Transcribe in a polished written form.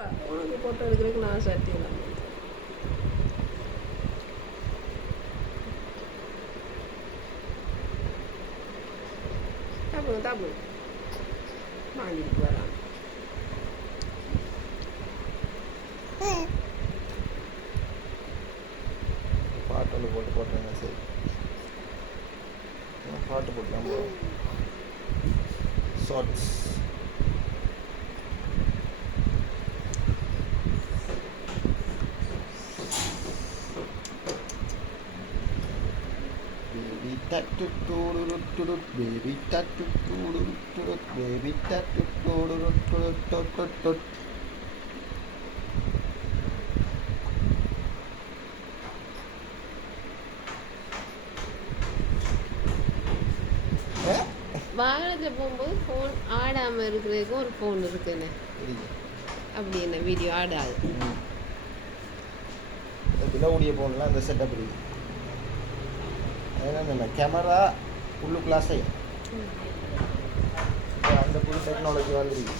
உனக்கு போட்டோ எடுக்கிறதுக்கு நான் சட்டி இல்லை. தாப்பு வாங்கிட்டு வரான். பாட்டு ஒன்று போட்டு போட்டாங்க. சரி பாட்டு போட்டலாம். Shorts baby tattoo turut baby tattoo turut baby tattoo turut. வாகனத்தில் போகும்போது ஃபோன் ஆடாமல் இருக்கிறதுக்கும் ஒரு ஃபோன் இருக்குன்னு அப்படி என்ன வீடியோ ஆடாது. விலவுடைய ஃபோன்லாம் அந்த செட்டப் இருக்குது. ஏன்னா கேமரா உள்ளுக்குள்ளே செய்யும். அந்த புது டெக்னாலஜி வந்துருக்கு.